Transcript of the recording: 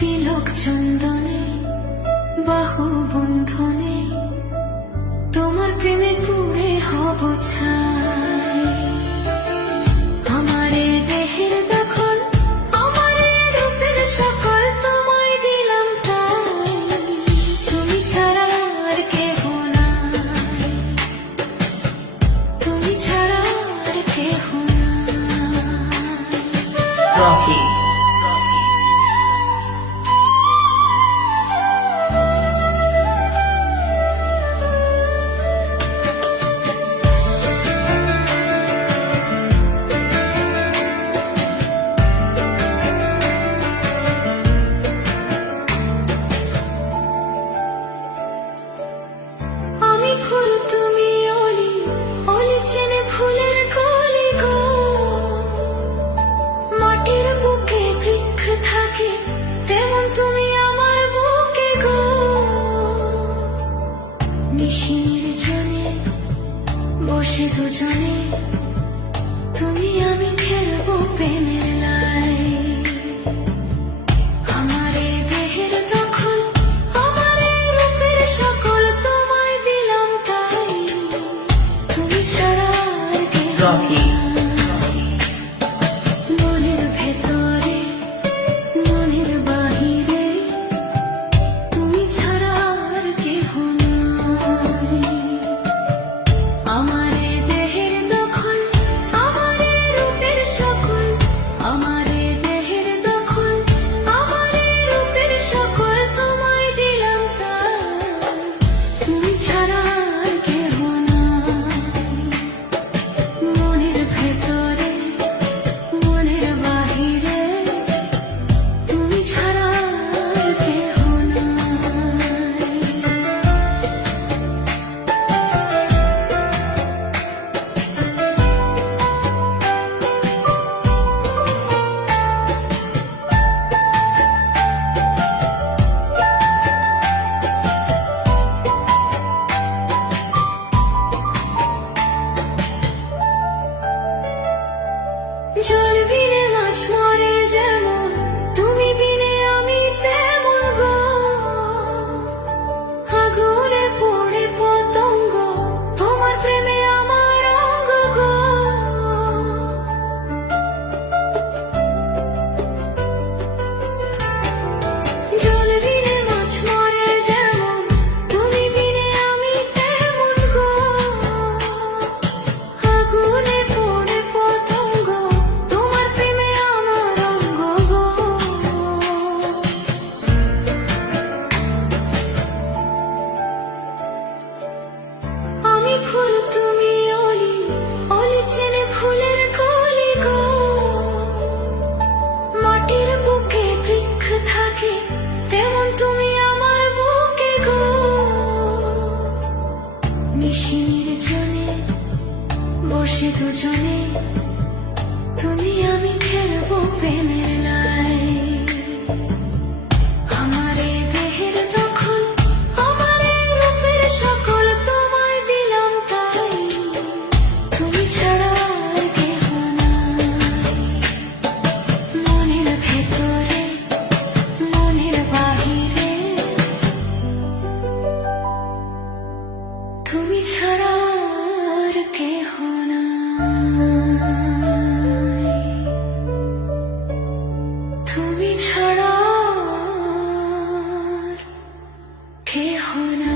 তিলক চন্দনে বাহু বন্ধনে তোমার প্রেমে পুরে হব ছাই। আমারে দেহের দখল, আমারে রূপের সকল তোমায় দিলাম তাই। তুমি ছাড়া আর কেহ নাই, তুমি ছাড়া আর কেহ নাই। ফুল তুমি অলি, অলি চেনে ফুলের কলি গো। মাটির বুকে বৃক্ষ থাকে, তেমন তুমি আমার বুকে গো। নিশির জনে বসে দুজনে, তুমি আমি খেলবো প্রেমের লাই। আমারে দেহের দখল, আমারে রূপের সকল তোমায় দিলাম তাই। তুমি ছাড়া আর কেহ নাই। মনের ভেতরে মনের বাহিরে তুমি ছাড়া আর কেহ নাই। আমারে দেহের দখল, আমারে রূপের সকল, আমারে দেহের দখল, আমারে রূপের সকল তোমায় দিলাম তাই। তুমি ছাড়া আর কেহ নাই। মনের ভেতরে মনের বাহিরে তুমি ছাড়া আর কেহ নাই। জল বিনে মাছ মরে যেমন, তুমি বিনে আমি তেমন গো। আগুনে পড়ে পতঙ্গ, তোমার প্রেমে আমার অঙ্গ গো। জল বিনে মাছ মরে যেমন, তুমি বিনে আমি তেমন গো। আগুনে পড়ে পতঙ্গ, তোমার প্রেমে আমার অঙ্গ গো। আমি ফুল তুমি অলি, অলি চেনে ফুলের কলি গো। মাটির বুকে বৃক্ষ থাকে, তেমন তুমি আমার বুকে গো। নিশির জনে বসে দুজনে, তুমি আমি খেলবো প্রেমের লাই। আমারে দেহের দখল, আমারে রূপের সকল তোমায় দিলাম তাই। তুমি ছাড়া আর কেহ নাই। মনের ভেতরে মনের বাহিরে তুমি ছাড়া আর কেহ নাই। তুমি ছাড়া আর কেহ নাই।